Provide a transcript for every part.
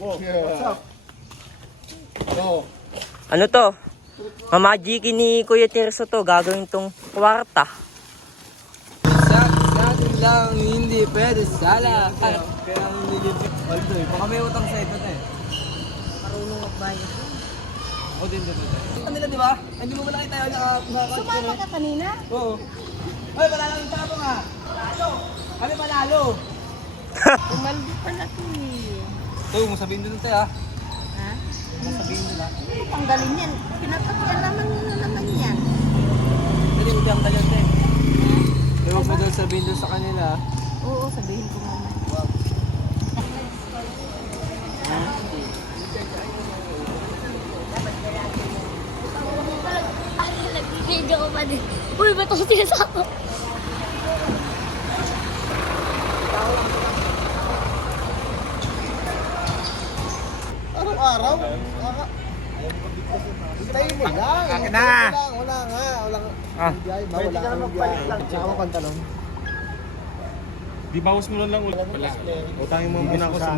What's up? Oh. Ano to? Mamajiki ni Kuya Tirso to. Gagawin tong kwarta. Sa atin lang hindi pwede sala. Kaya hindi paldo eh. Baka may utang sa ito na eh. Marunong magbayad. O din. Kanila di ba? Hindi mo ba nakita yun? Sumama ka kanina? Oo. Ay, panalo yung tabo nga. Panalo! Kami panalo! Umaldi pala ito eh. Ito, mo sabihin doon tayo ha. Ha? Mo sabihin doon ha. Tanggalin yan. Pinapagkalaman mo na naman yan. Hindi mo tiyang talyon tayo. Ewan mo doon sabihin doon sa kanila ha. Oo, sabihin ko muna. Nag-video ko pa din. Uy, ba't ako sinasako? Araw-araw? Hintayin mo lang. Akin na! Wala nga. Walang bigay ba? Wala kang bigay. Tsaka mo pantalon. Di bawas mo lang ulit pala. Utangin mo muna ako sa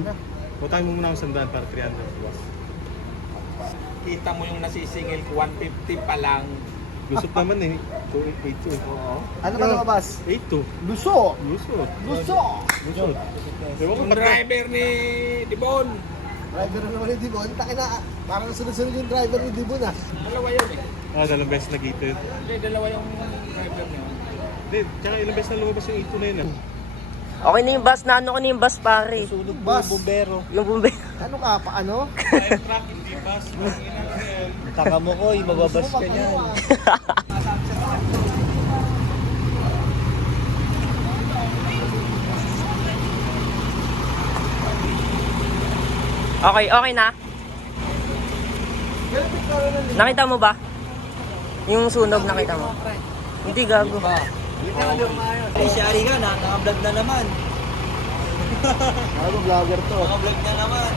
utangin mo muna ako sandaan para 300. Kita mo yung nasisingil ko, 150 pa lang. Lusot naman eh. 282. Oo. Ano ba lumabas? 82. Luso! Lusot. Luso! Lusot. Ewan ko Yung pagka. driver ni Dibon, Driver naman ni Dibon. Taki na, parang sunod-sunod yung driver ni Dibon ah. dalawa yun eh. Ah, dalawang beses nag-82 yun. Hindi, dalawa yung driver niya. Hindi, tsaka ilang beses na lumabas yung 82 na yun ah. Okay na yung bus. Naano ko na yung bus, pare. Sunog bus. Bumbero. Yung bumbe. Ano ka? Paano? Fire truck, hindi bus. Taka mo ko, ibababas ka niyan. Okay, okay na. Nakita mo ba? Yung sunog nakita mo? Hindi, gago. Ay, Shari ka na, naka-vlog na naman. Ano vlogger to? Naka-vlog na naman.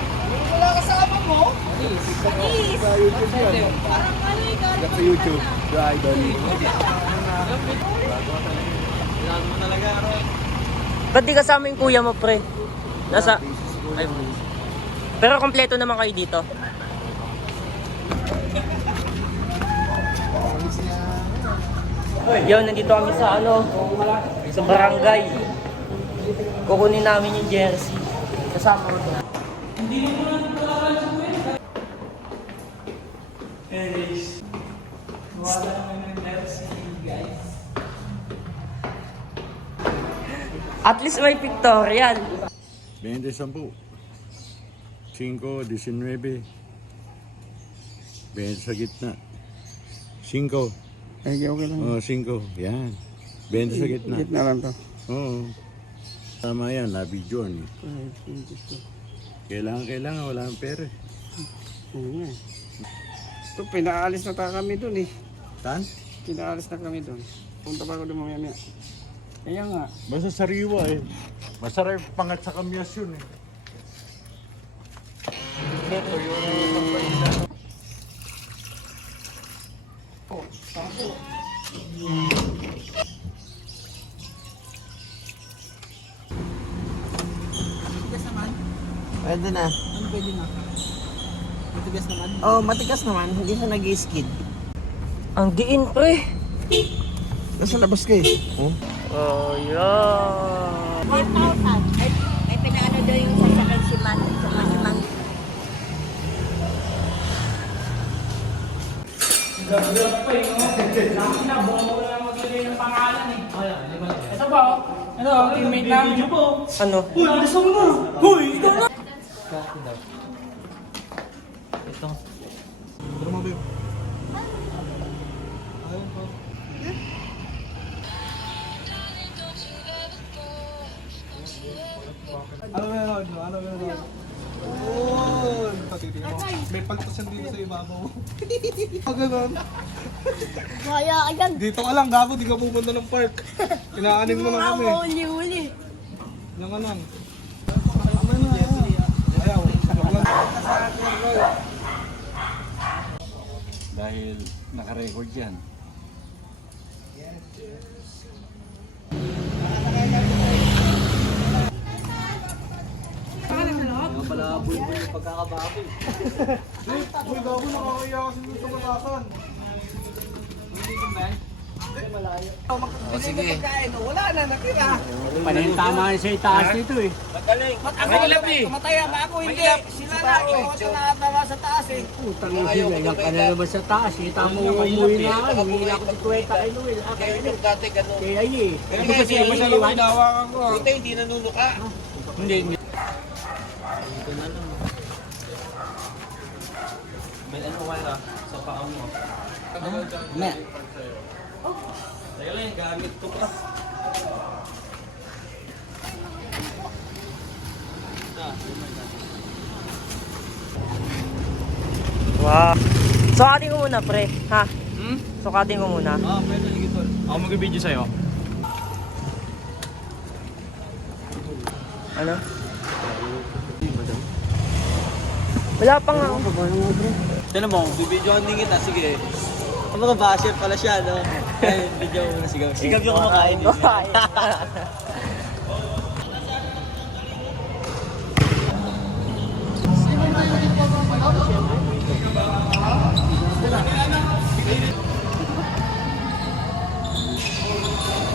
Wala kasama mo? Sa YouTube yan. Parang ano eh, galing Sa YouTube. The Idol. Kailangan mo talaga, Ron. Ba't di kasama yung kuya mo, pre? Nasa... Ay, pero kompleto naman kayo dito. Yo, nandito kami sa sa barangay. Kukunin namin yung jersey. Kasama ko na. At least may pictorial. 20, 10. 5, 19. 20 sa gitna. 5. Ay, okay lang. Oh, 5. Yan. 20 sa gitna. Gitna lang to. Oo. Tama yan, na-video ni. Kailangan, wala ang pera. Ito, pinaalis na kami dun eh. Tan? Pinaalis na kami dun. Punta pa ako dun mamaya. Kaya nga. Basta sariwa eh. Masarap pangat sa kamyas yun eh. Pwede na. Ano pwede na? Matigas naman. Oh, matigas naman. Hindi siya nag-skid. Ang diin, pre. Nasa labas ka eh. Oh, yeah. 4,000. Ay, pinaano daw yung sasakay si Man. Si Man. Ano? Ano meron? Ano meron? Oh! Patitingin mo. May paltasan dito sa ibabaw. Ganun. Kaya agad. Dito ka lang, gago. Di ka pupunta ng park. Inaanin mo lang kami. Huli-huli. Yan ka lang. Ayaw. Dahil naka-record yan. Pala, boy. pagkakababoy. Uy, gago, nakakaya kasi dun sa batasan. O sige. Wala na, natira. Tama sa itaas nito eh. Mataya pa ako, hindi. Sila na, ikaw sa nakatawa sa taas eh. Putang ina, iyak ka na naman sa taas. Tama mo umuwi na ako. Umuwi na ako sa 20 kay Noel. Kaya eh. Ano ba siya iiwan? Hindi, hindi nanunuka. Hindi. May ano wala sa paa mo. Ne. Teka lang, gamit ko pa. Wow. Sukatin ko muna, pre. Ha? Sukatin ko muna. Pwede, sige tol. Ako mag-video sa'yo. Ano? Wala pa nga. Tinan mo, bibidyoan din kita, sige. Ang mga basher pala siya, no? Kaya video mo na sigaw. Sigaw yung kumakain din.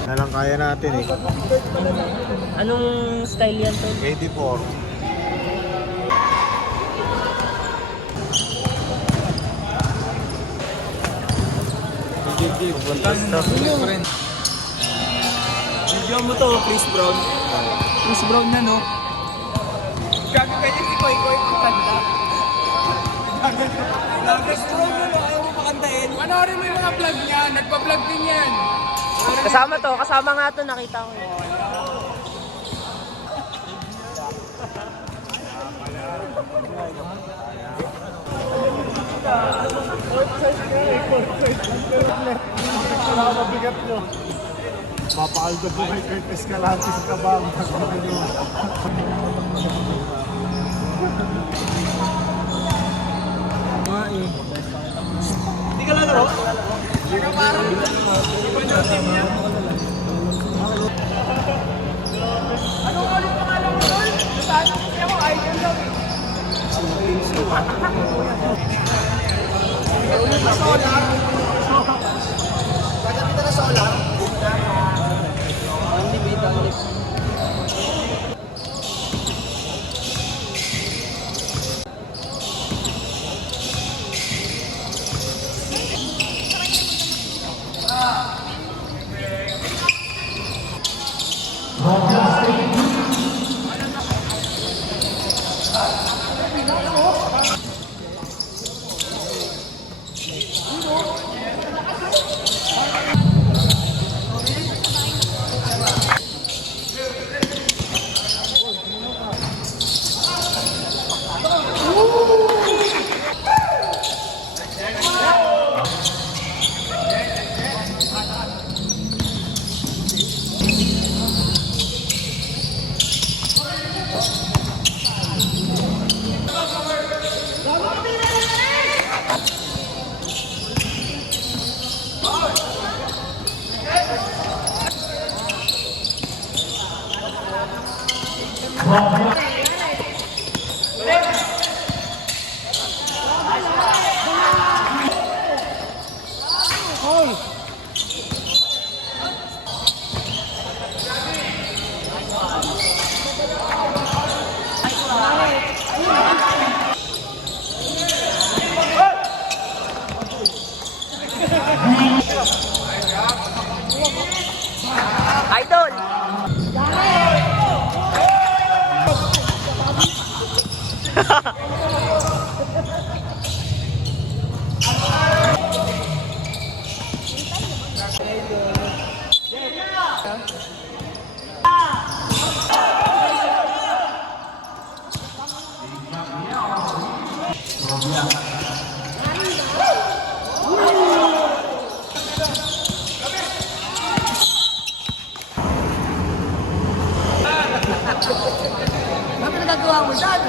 Na lang kaya natin eh. Anong style yan to? 84. Video mo to, Chris Brown. Chris Brown na, no? Gago kanya si Koy Koy, kanta. Chris Brown na, ayaw mo pakantahin. Panoorin mo yung mga vlog niya. Nagpa-vlog din yan. Kasama to, kasama nga to, nakita ko. Mabigat nyo. Papaaldo ko kay Kurt Escalante sa kabang. Hindi ka lalaro? Anong ulit pangalan mo, tol? Saan ako siya mo? Idol daw eh. Bagat kita na solar. Idol! Ano nagagawa mo dyan?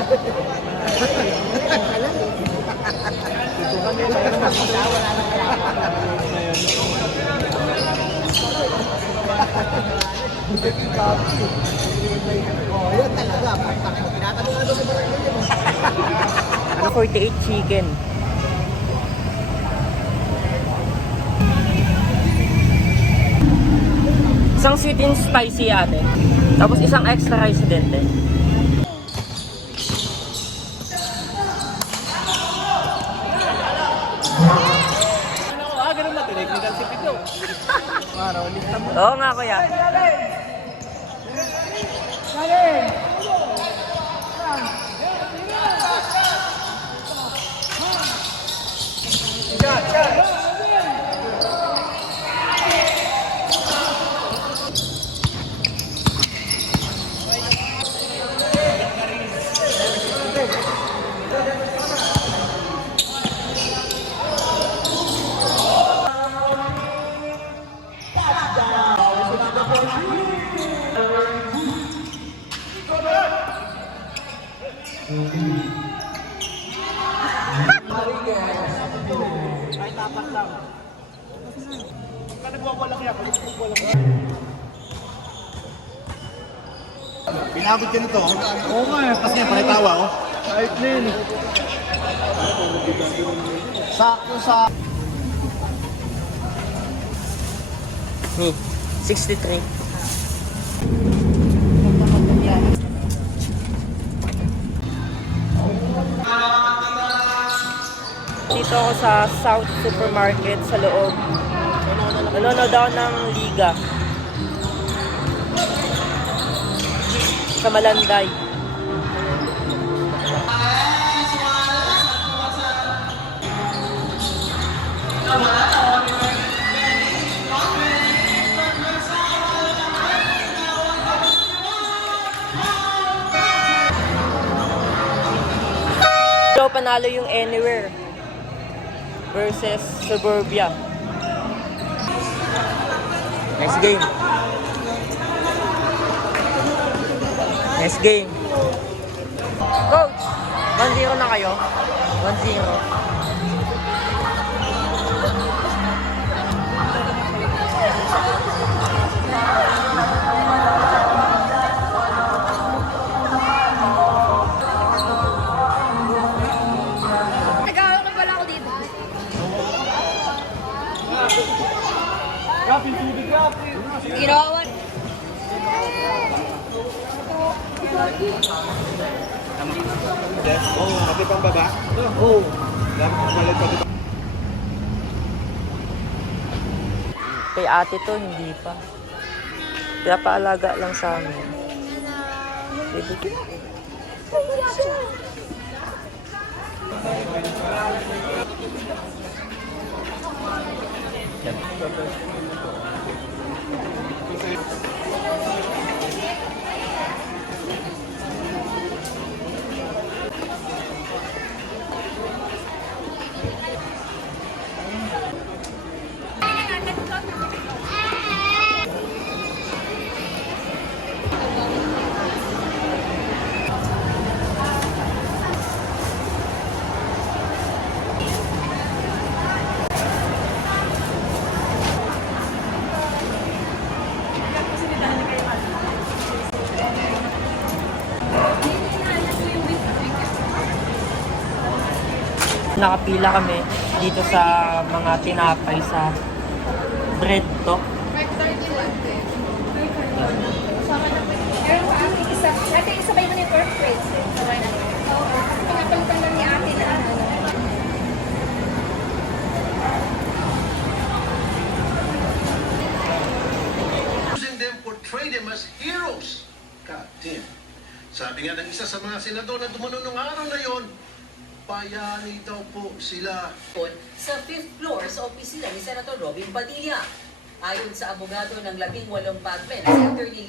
Ano 48 chicken. Isang sweet and spicy ate. Tapos isang extra rice din din. Ganun ba? Technical si Pito. Oo nga kuya. Pinabot ka nito. Oo nga, kasi yan, panitawa, oh. Kahit din. Sakto sa... 63. Dito ako sa South Supermarket sa loob. Nanonood ako ng Liga. Sa Malanday. So, panalo yung Anywhere versus Suburbia. Next game. Next game. Coach, 1-0 na kayo. 1-0. Nag-aaral na pala ako dito. Ginawa. Pati pang baba? Oo. Dapat pati. Kay ate to, hindi pa. Kaya paalaga lang sa amin. Baby. Nakapila kami dito sa mga tinapay sa bread to. Ate, isabay mo na yung pork breads. Sabay na. Pinapalitan lang ni ate na ano. Using them, portray them as heroes. God damn. Sabi nga ng isa sa mga senador na dumano ng araw na yon, bayani daw po sila. Sa 5th floor sa opisina ni Senator Robin Padilla. Ayon sa abogado ng 18 pagmen, si Atty.